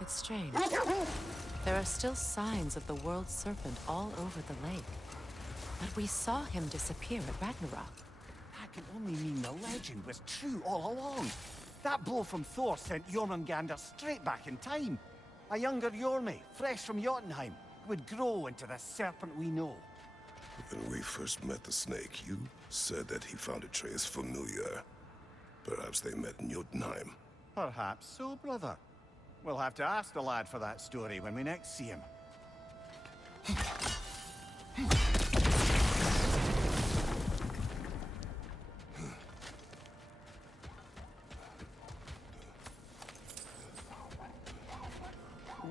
It's strange. There are still signs of the world serpent all over the lake. But we saw him disappear at Ragnarok. That can only mean the legend was true all along. That blow from Thor sent Jormungandr straight back in time. A younger Jormi, fresh from Jotunheim, would grow into the serpent we know. When we first met the snake, you said that he found Atreus familiar. Perhaps they met in Jotunheim. Perhaps so, brother. We'll have to ask the lad for that story when we next see him.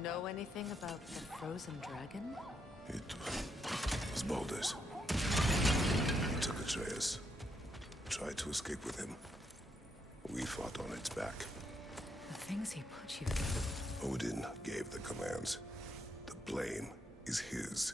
Know anything about the frozen dragon? It was Baldur's. He took Atreus. Tried to escape with him. We fought on its back. The things he put you through. Odin gave the commands. The blame is his.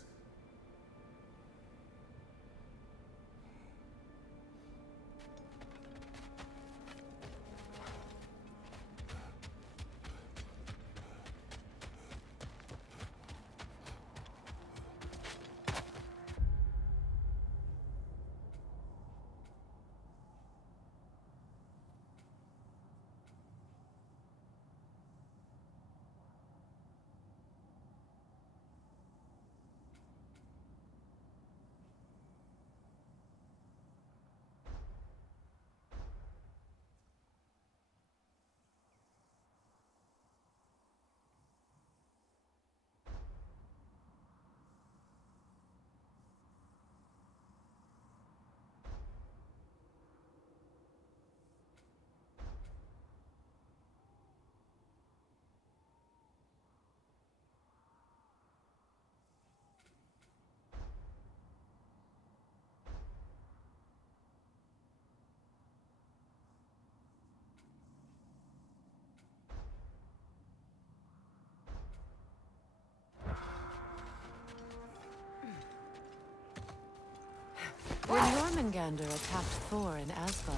When Jormungandr attacked Thor in Asgard,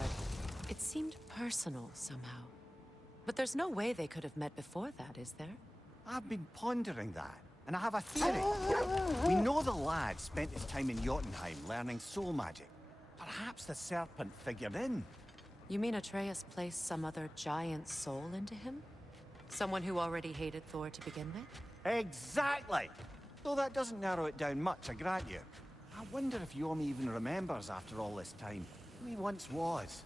it seemed personal somehow. But there's no way they could have met before that, is there? I've been pondering that, and I have a theory. We know the lad spent his time in Jotunheim learning soul magic. Perhaps the serpent figured in. You mean Atreus placed some other giant soul into him? Someone who already hated Thor to begin with? Exactly! Though that doesn't narrow it down much, I grant you. I wonder if Jormi even remembers after all this time who he once was.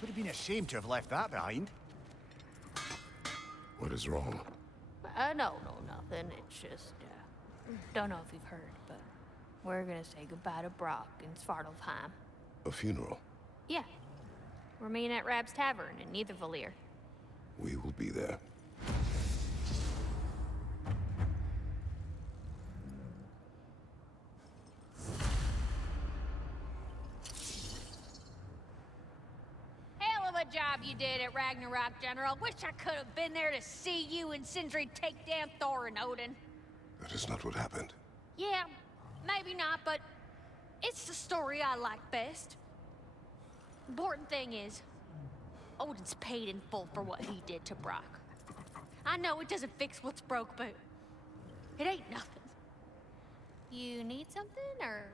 Would have been a shame to have left that behind. What is wrong? No, nothing. It's just, don't know if you've heard, but we're gonna say goodbye to Brock in Svartalfheim. A funeral? Yeah. We're meeting at Rab's Tavern in Nidavellir. We will be there. Hell of a job you did at Ragnarok, General. Wish I could have been there to see you and Sindri take down Thor and Odin. That is not what happened. Yeah, maybe not, but it's the story I like best. Important thing is, Odin's paid in full for what he did to Brock. I know it doesn't fix what's broke, but it ain't nothing. You need something, or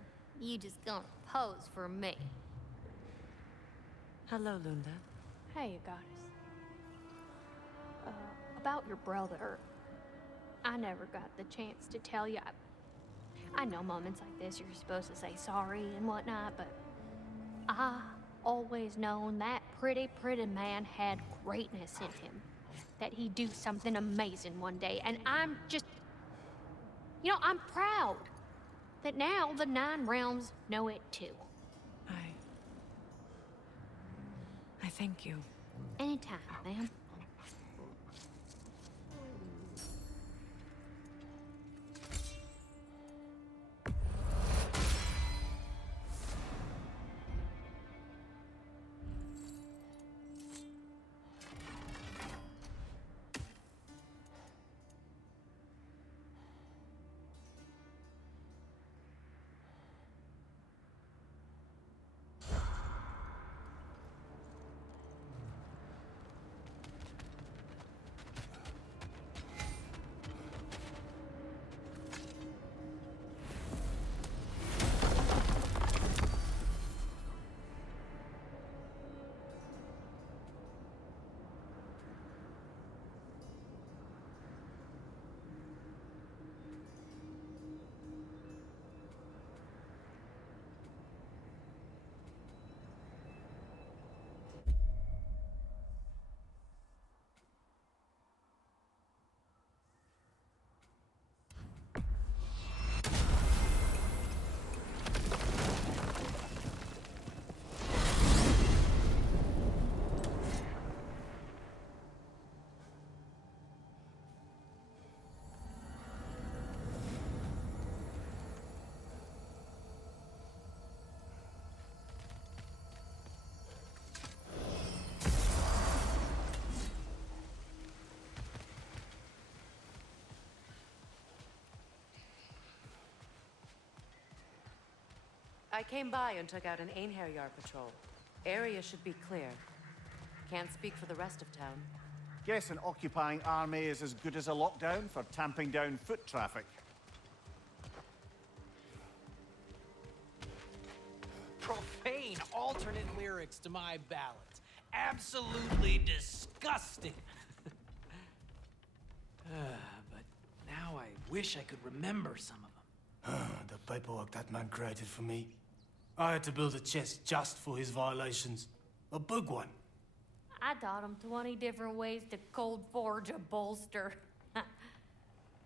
you just gonna pose for me? Hello, Lunda. Hey, goddess. About your brother. I never got the chance to tell you. I know moments like this you're supposed to say sorry and whatnot, but I always known that pretty man had greatness in him. That he'd do something amazing one day, and I'm just... You know, I'm proud that now the Nine Realms know it too. I thank you. Anytime, ma'am. I came by and took out an Einherjar patrol. Area should be clear. Can't speak for the rest of town. Guess an occupying army is as good as a lockdown for tamping down foot traffic. Profane alternate lyrics to my ballads. Absolutely disgusting. But now I wish I could remember some of them. The paperwork that man created for me. I had to build a chest just for his violations. A big one. I taught him 20 different ways to cold forge a bolster.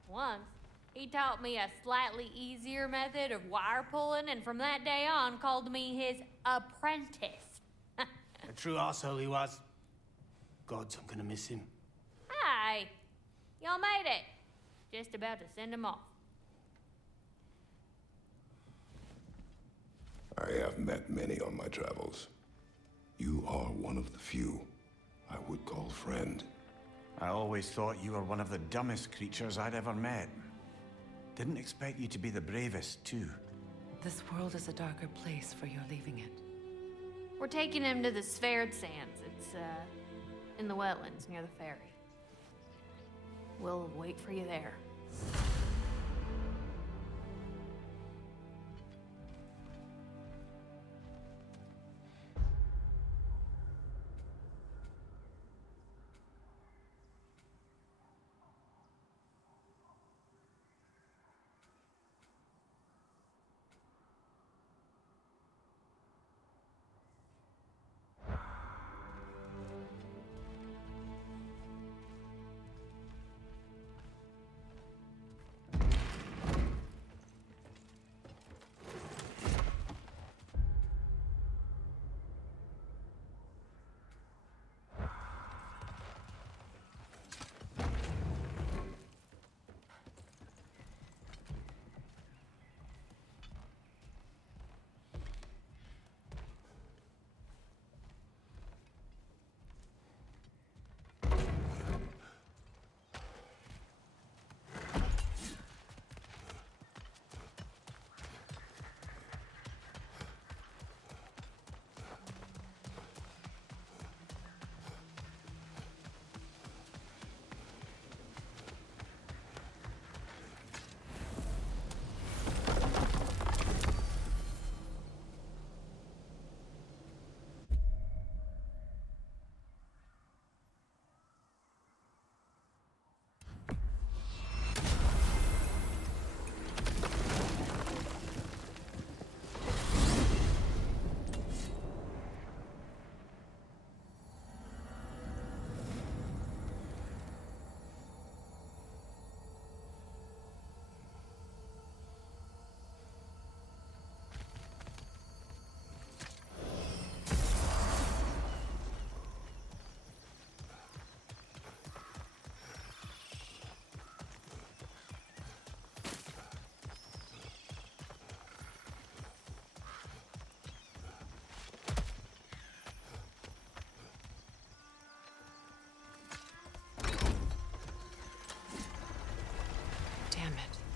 Once, he taught me a slightly easier method of wire pulling, and from that day on called me his apprentice. A true asshole he was. Gods, I'm gonna miss him. Hi! Y'all made it. Just about to send him off. I have met many on my travels. You are one of the few I would call friend. I always thought you were one of the dumbest creatures I'd ever met. Didn't expect you to be the bravest, too. This world is a darker place for your leaving it. We're taking him to the Sverd Sands. It's, in the wetlands near the ferry. We'll wait for you there.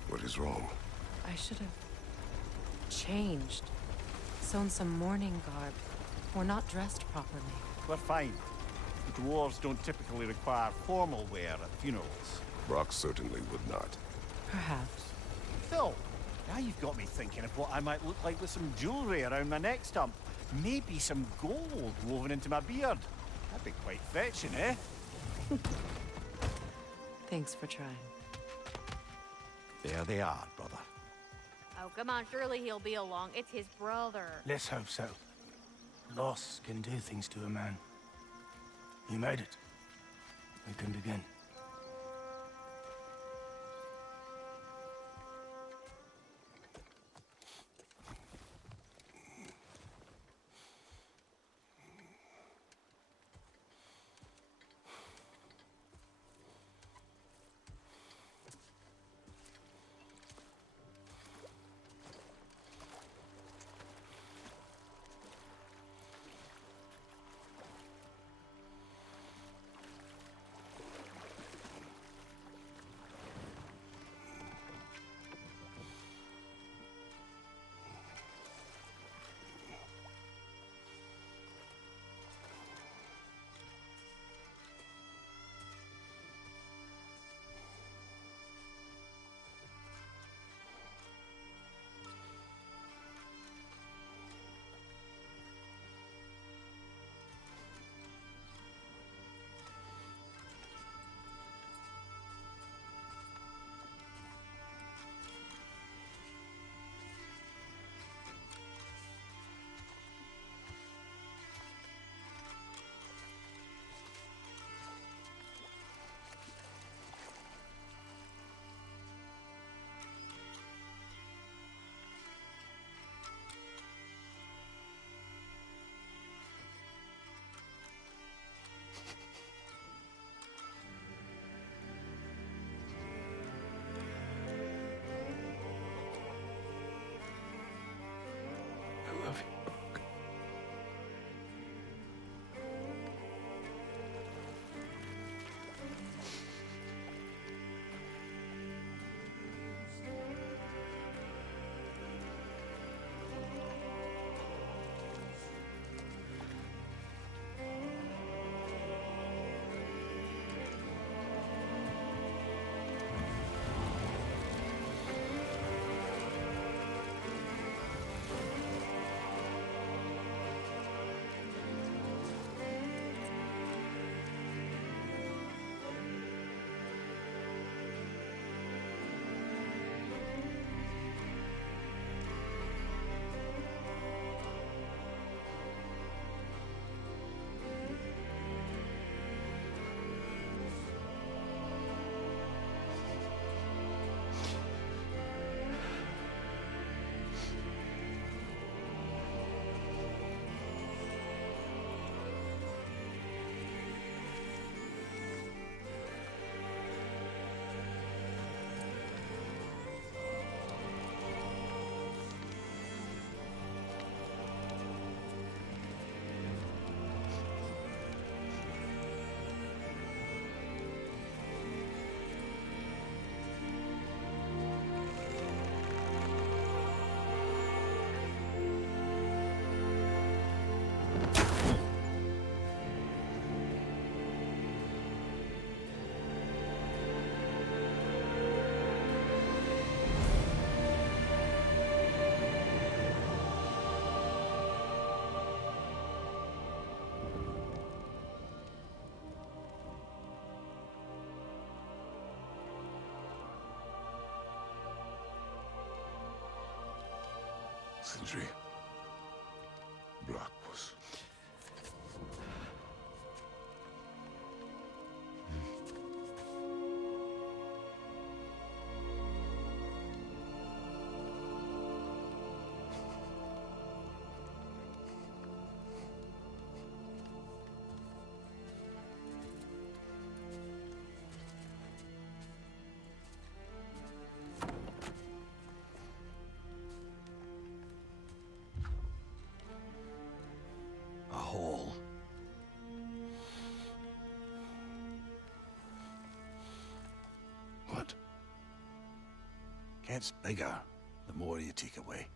What is wrong? I should have changed. Sewn some mourning garb. We're not dressed properly. We're fine. Dwarves don't typically require formal wear at funerals. Brock certainly would not. Perhaps. Phil, now you've got me thinking of what I might look like with some jewelry around my neck stump. Maybe some gold woven into my beard. That'd be quite fetching, eh? Thanks for trying. There they are, brother. Oh, come on, surely he'll be along. It's his brother. Let's hope so. Loss can do things to a man. You made it. We can begin. Sentry. Blockbuss. A hole. What? Gets bigger the more you take away.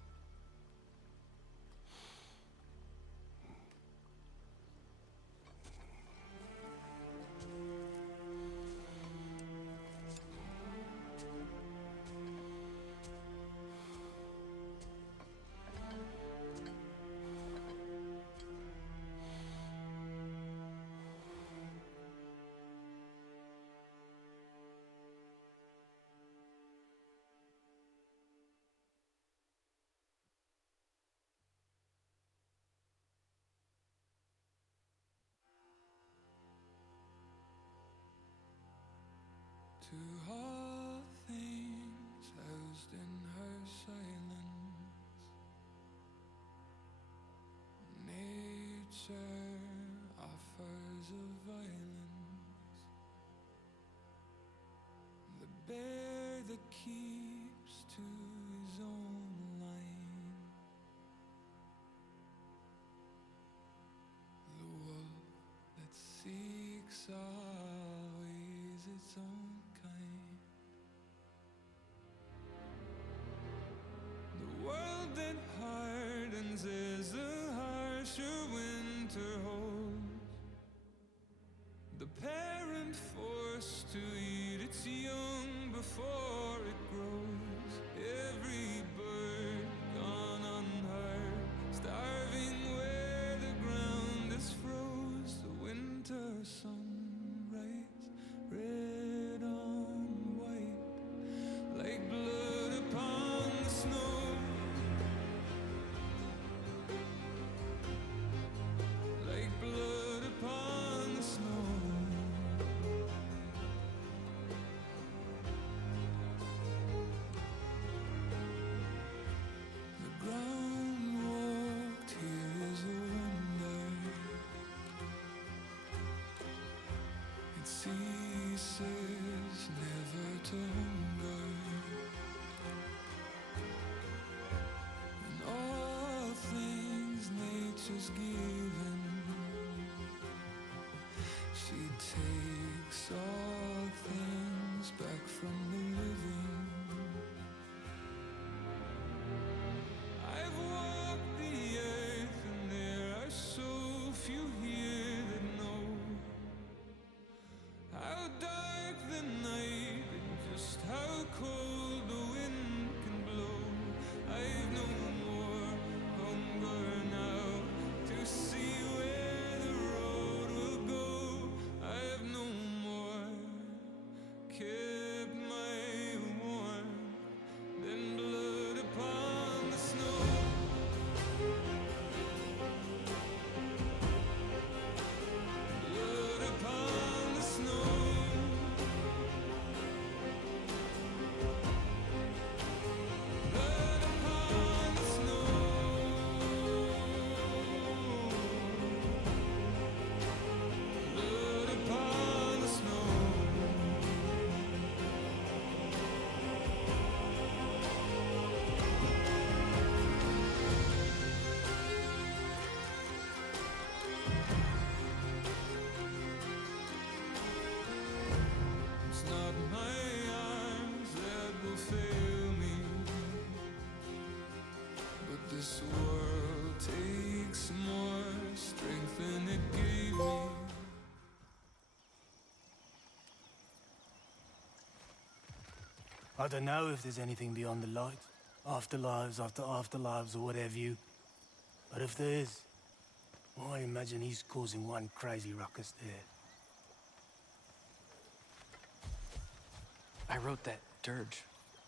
To all things housed in her silence, nature offers a violence, the bear that keeps to his own line, the wolf that seeks always its own kind. The world that hardens as the harsher winter holds, the parent forced to eat its young before it grows. Every bird gone unheard, starving where the ground is froze. The winter sunrise, red on white, like blood upon the snow. Like blood upon the snow. The ground walked here is a wonder. It ceases never to hunger. In all things nature's given, she takes all things back from the living. I've walked the earth and there are so few here that know how dark the night and just how cold the wind can blow. I've no more hunger now to see where the road will go. I've no more kept my warmth than blood upon the snow. Blood upon the snow. Blood upon the snow. Blood upon the snow. It's not my arms that will fail me, but this world takes more strength than it gave me. I don't know if there's anything beyond the light. Afterlives after afterlives or whatever you. But if there is, I imagine he's causing one crazy ruckus there. I wrote that dirge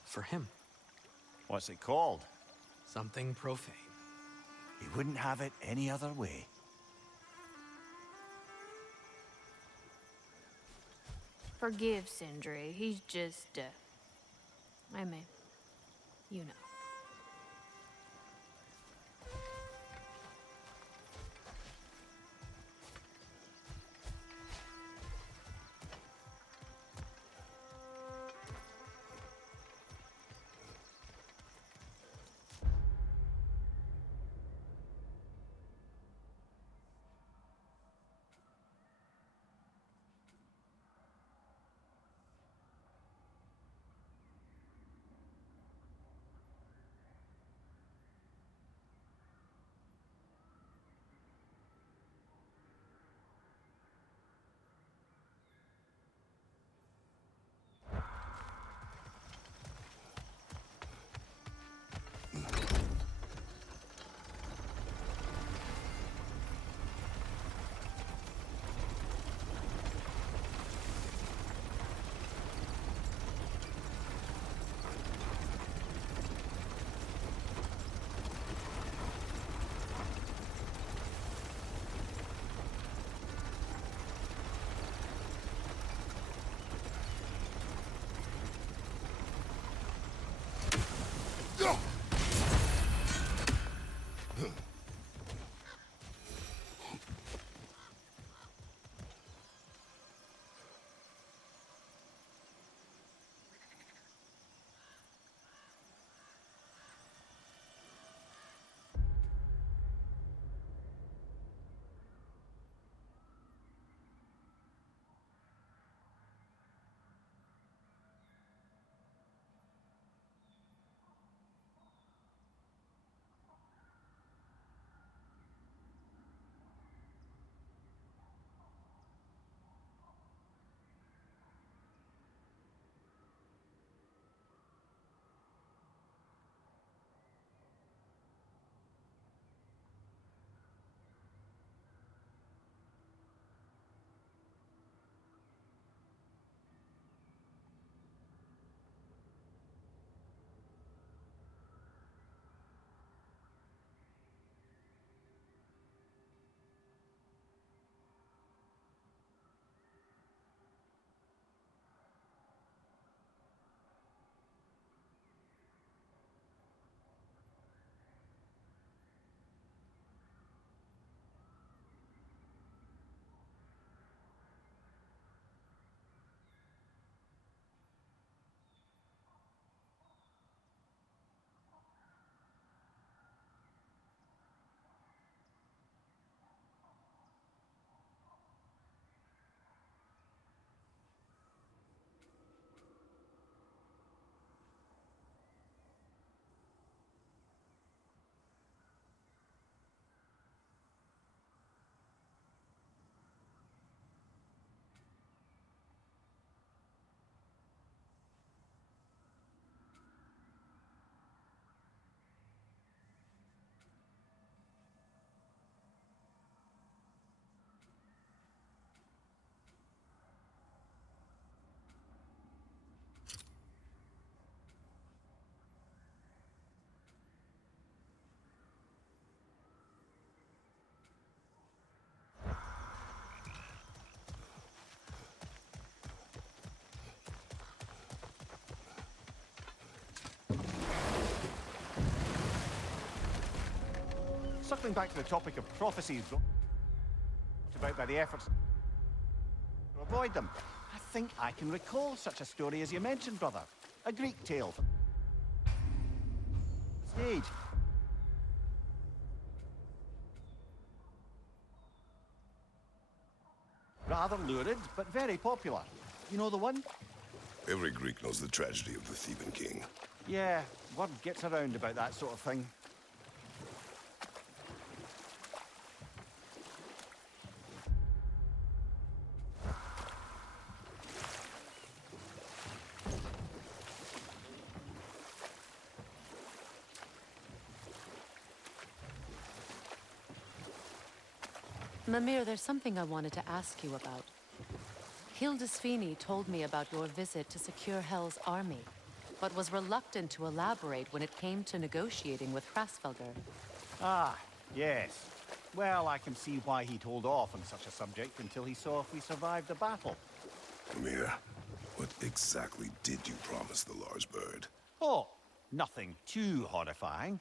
for him. What's it called? Something profane. He wouldn't have it any other way. Forgive Sindri. He's just, I mean, you know. Circling back to the topic of prophecies brought about by the efforts to avoid them, I think I can recall such a story as you mentioned, brother. A Greek tale from stage. Rather lurid, but very popular. You know the one? Every Greek knows the tragedy of the Theban king. Yeah, word gets around about that sort of thing. Mimir, there's something I wanted to ask you about. Hildisvini told me about your visit to secure Hell's army, but was reluctant to elaborate when it came to negotiating with Hrasfelger. Ah, Yes. Well, I can see why he'd hold off on such a subject until he saw if we survived the battle. Amir, what exactly did you promise the large bird? Oh, nothing too horrifying.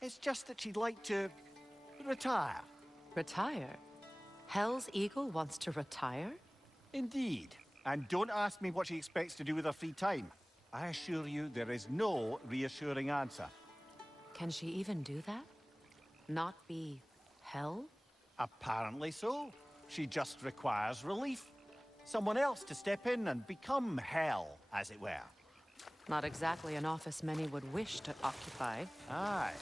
It's just that she'd like to retire. Retire? Hell's Eagle wants to retire? Indeed. And don't ask me what she expects to do with her free time. I assure you there is no reassuring answer. Can she even do that? Not be hell? Apparently so. She just requires relief. Someone else to step in and become hell, as it were. Not exactly an office many would wish to occupy. Aye.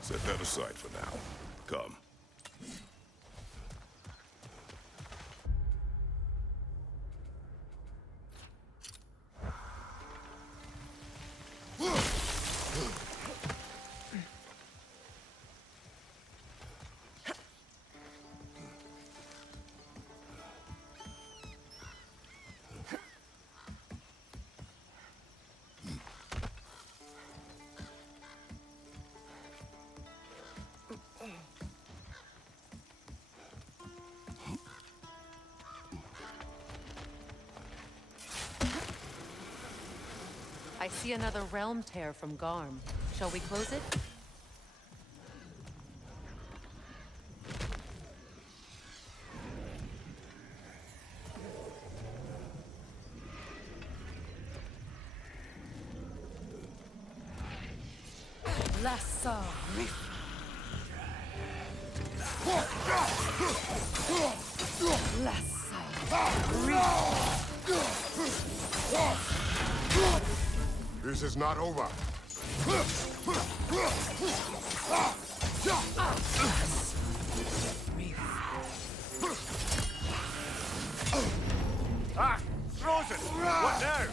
Set that aside for now. Come. I see another realm tear from Garm. Shall we close it? Lassa Rift. This is not over. Ah! Frozen! What now?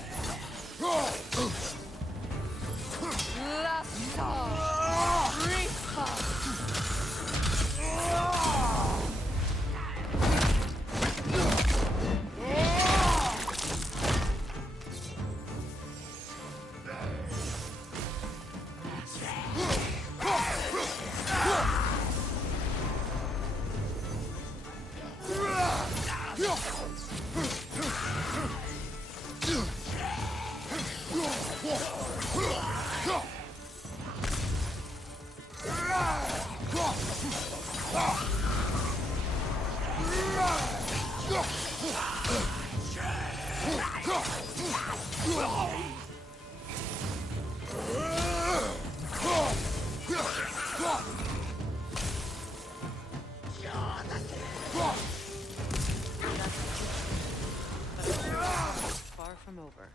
Far from over.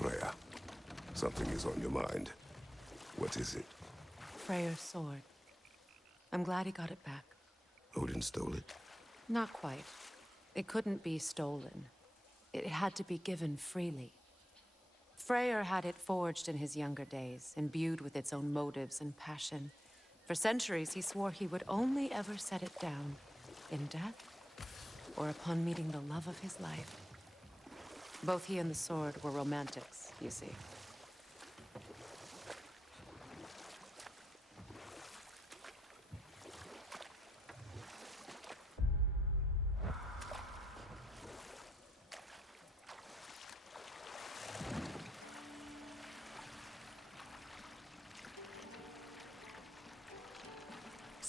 Freya, something is on your mind. What is it? Freyr's sword. I'm glad he got it back. Odin stole it? Not quite. It couldn't be stolen. It had to be given freely. Freyr had it forged in his younger days, imbued with its own motives and passion. For centuries, he swore he would only ever set it down in death or upon meeting the love of his life. Both he and the sword were romantics, you see.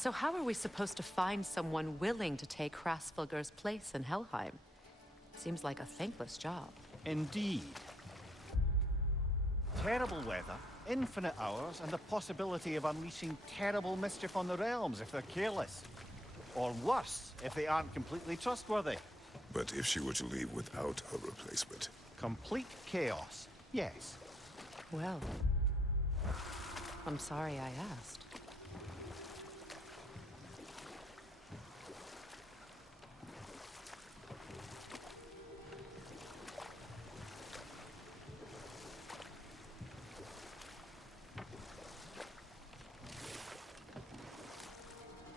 So how are we supposed to find someone willing to take Hrasfylgr's place in Helheim? Seems like a thankless job. Indeed. Terrible weather, infinite hours, and the possibility of unleashing terrible mischief on the realms if they're careless. Or worse, if they aren't completely trustworthy. But if she were to leave without a replacement? Complete chaos, yes. Well, I'm sorry I asked.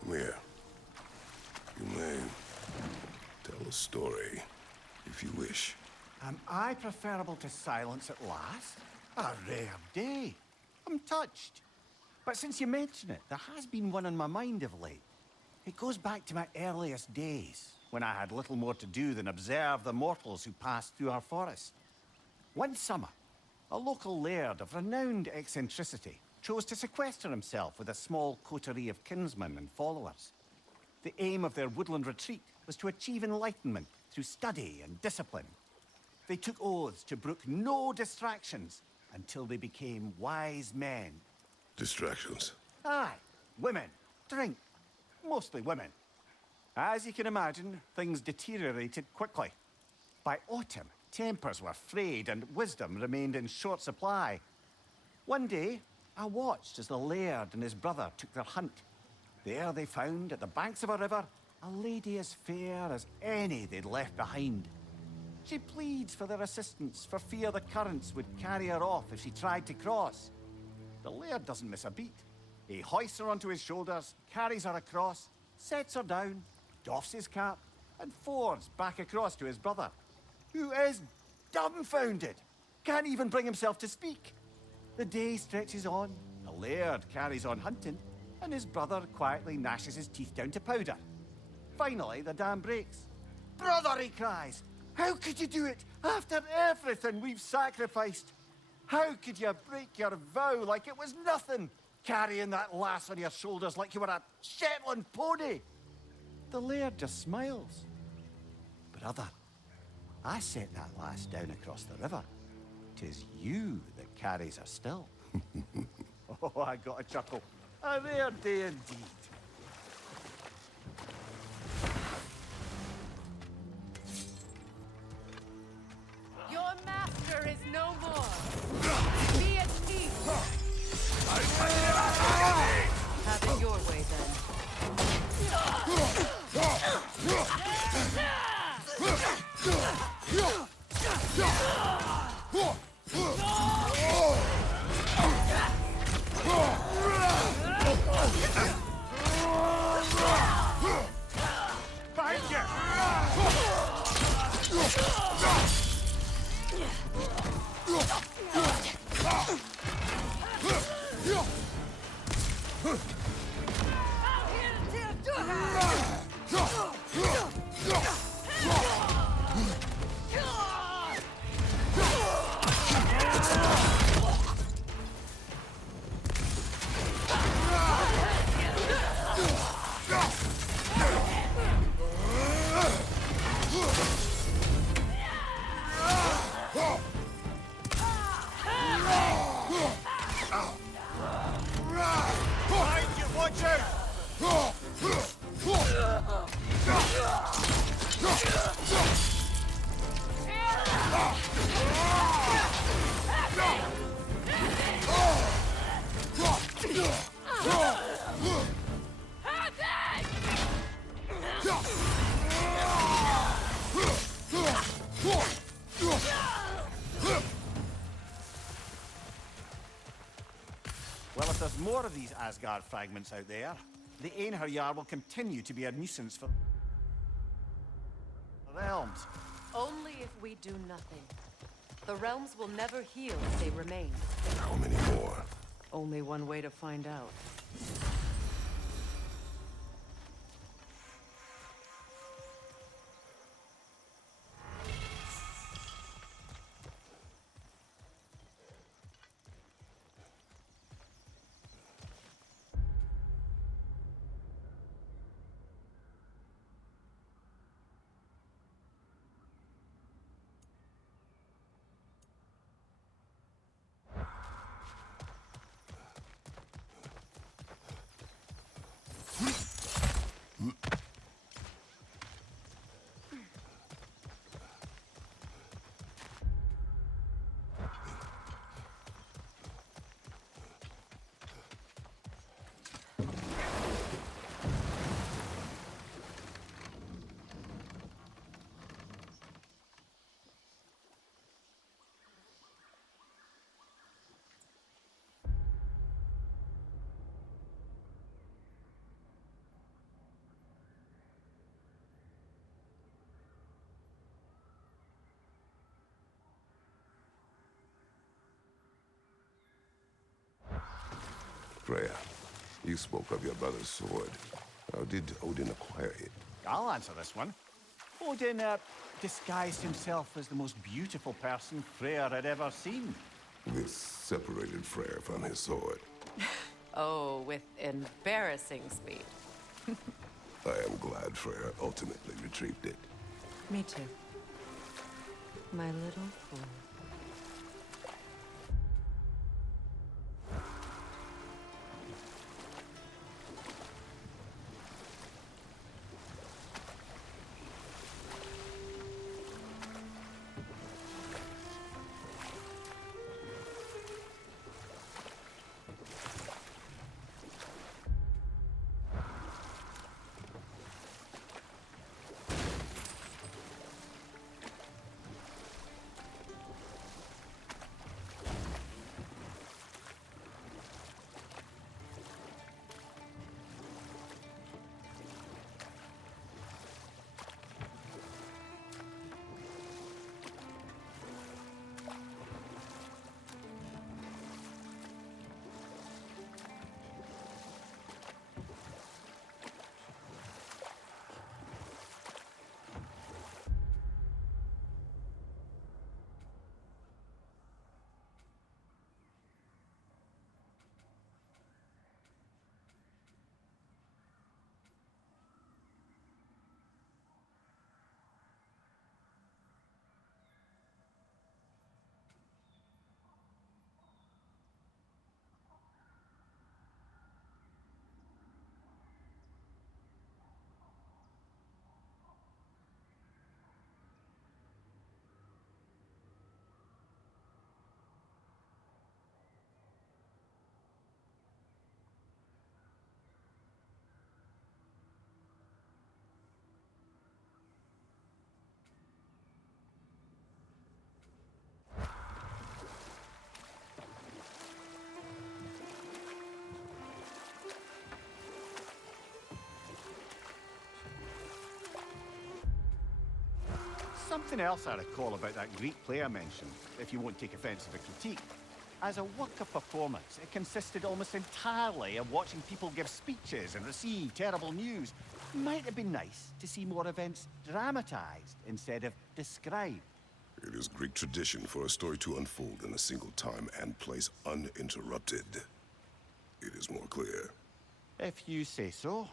Mir, you may tell a story, if you wish. Am I preferable to silence at last? A rare day. I'm touched. But since you mention it, there has been one on my mind of late. It goes back to my earliest days, when I had little more to do than observe the mortals who passed through our forest. One summer, a local laird of renowned eccentricity chose to sequester himself with a small coterie of kinsmen and followers. The aim of their woodland retreat was to achieve enlightenment through study and discipline. They took oaths to brook no distractions until they became wise men. Distractions? Aye, women, drink, mostly women. As you can imagine, things deteriorated quickly. By autumn, tempers were frayed and wisdom remained in short supply. One day, I watched as the laird and his brother took their hunt. There they found, at the banks of a river, a lady as fair as any they'd left behind. She pleads for their assistance, for fear the currents would carry her off if she tried to cross. The laird doesn't miss a beat. He hoists her onto his shoulders, carries her across, sets her down, doffs his cap, and fords back across to his brother, who is dumbfounded, can't even bring himself to speak. The day stretches on, the laird carries on hunting, and his brother quietly gnashes his teeth down to powder. Finally, the dam breaks. "Brother," he cries, "how could you do it after everything we've sacrificed? How could you break your vow like it was nothing, carrying that lass on your shoulders like you were a Shetland pony?" The laird just smiles. "Brother, I set that lass down across the river. 'Tis you that carries her still." Oh, I got a chuckle. A rare day indeed. Your master is no more. Be at peace. Have it your way then. Behind you! Behind you, watch out! Well, if there's more of these Asgard fragments out there, the Einherjar will continue to be a nuisance for the realms. Only if we do nothing. The realms will never heal if they remain. How many more? Only one way to find out. Freya, you spoke of your brother's sword. How did Odin acquire it? I'll answer this one. Odin, disguised himself as the most beautiful person Freyr had ever seen. This separated Freyr from his sword. Oh, with embarrassing speed. I am glad Freyr ultimately retrieved it. Me too. My little fool. Something else I recall about that Greek play I mentioned, if you won't take offence of a critique. As a work of performance, it consisted almost entirely of watching people give speeches and receive terrible news. Might have been nice to see more events dramatized instead of described. It is Greek tradition for a story to unfold in a single time and place uninterrupted. It is more clear. If you say so.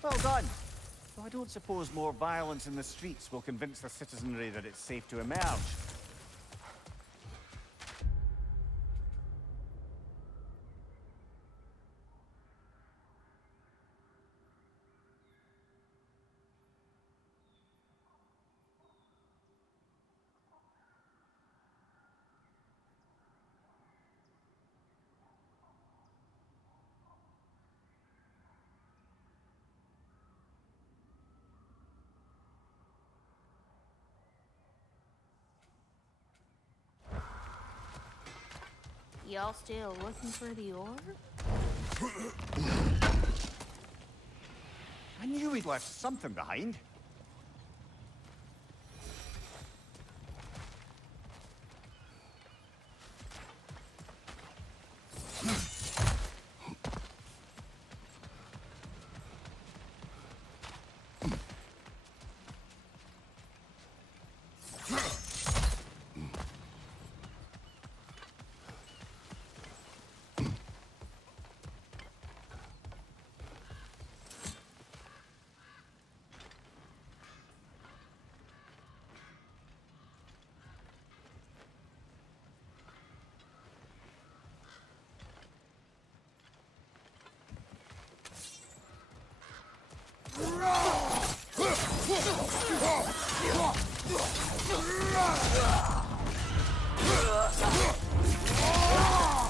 Well done. Though I don't suppose more violence in the streets will convince the citizenry that it's safe to emerge. Y'all still looking for the orb? I knew we'd left something behind.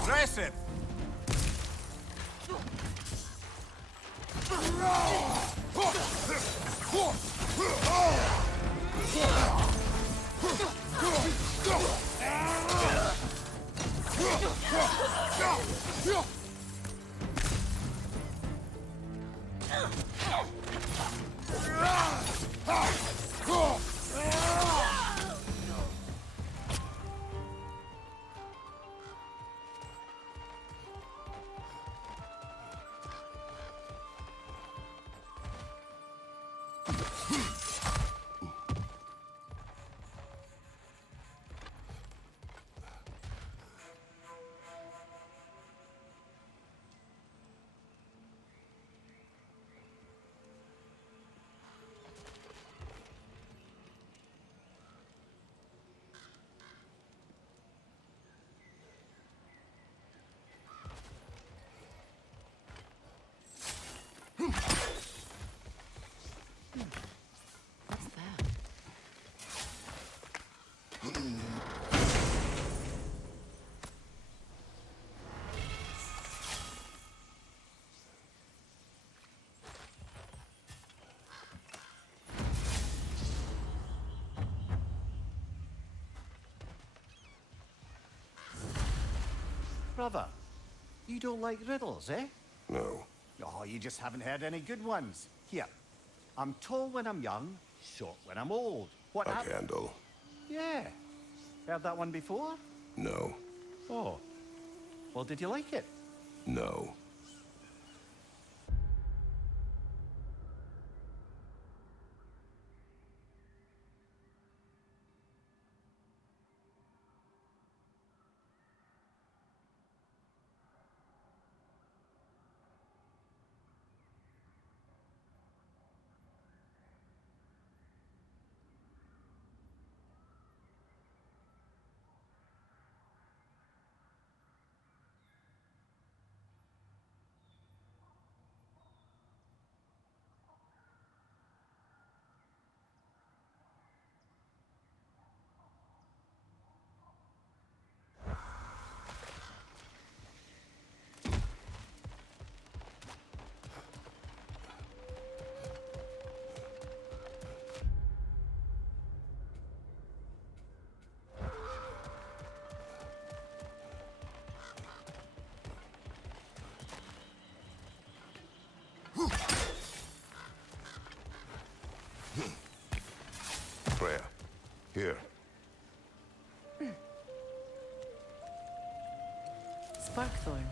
Aggressive! What's that? Brother, you don't like riddles, eh? No. Oh, you just haven't heard any good ones. Here, I'm tall when I'm young, short when I'm old. What A hap- candle. Yeah. Heard that one before? No. Oh. Well, did you like it? No. Freya. Here. Sparkthorn.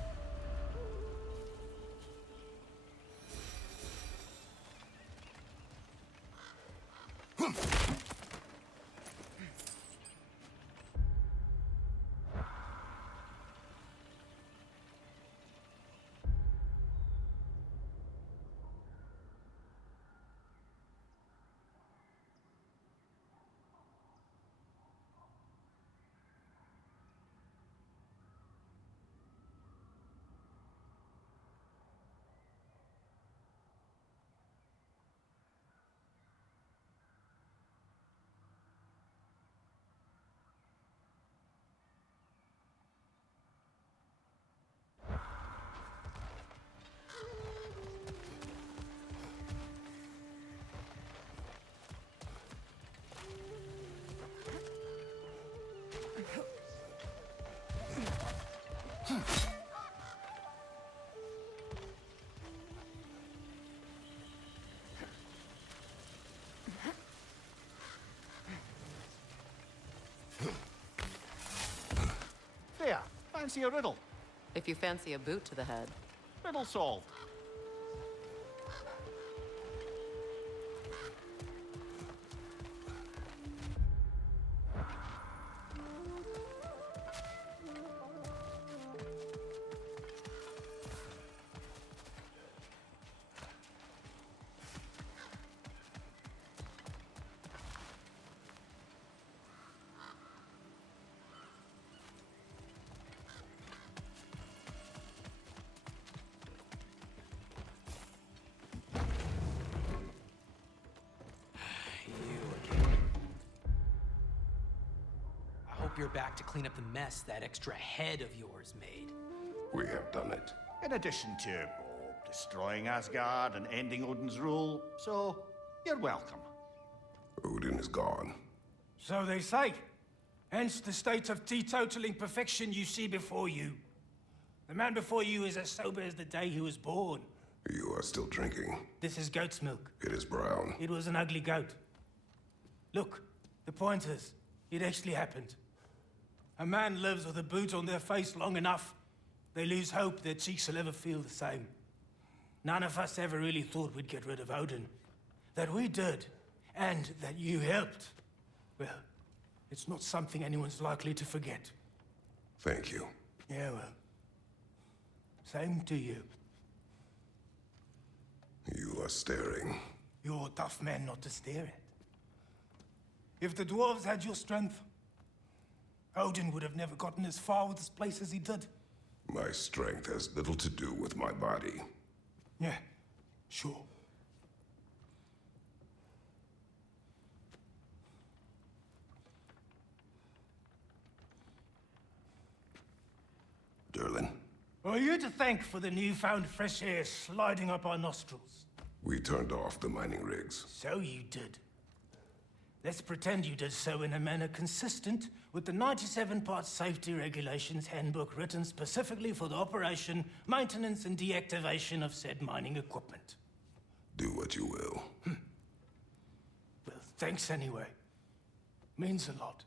Fancy a riddle? If you fancy a boot to the head. Riddle solved. I hope you're back to clean up the mess that extra head of yours made. We have done it. In addition to destroying Asgard and ending Odin's rule, so you're welcome. Odin is gone. So they say. Hence the state of teetotaling perfection you see before you. The man before you is as sober as the day he was born. You are still drinking. This is goat's milk. It is brown. It was an ugly goat. Look, the point is, it actually happened. A man lives with a boot on their face long enough, they lose hope their cheeks will ever feel the same. None of us ever really thought we'd get rid of Odin. That we did, and that you helped. Well, it's not something anyone's likely to forget. Thank you. Yeah, well, same to you. You are staring. You're a tough man not to stare at. If the dwarves had your strength, Odin would have never gotten as far with this place as he did. My strength has little to do with my body. Yeah, sure. Derlin, Are you to thank for the newfound fresh air sliding up our nostrils? we turned off the mining rigs. So you did. Let's pretend you did so in a manner consistent with the 97-part safety regulations handbook written specifically for the operation, maintenance, and deactivation of said mining equipment. Do what you will. Well, thanks anyway. Means a lot.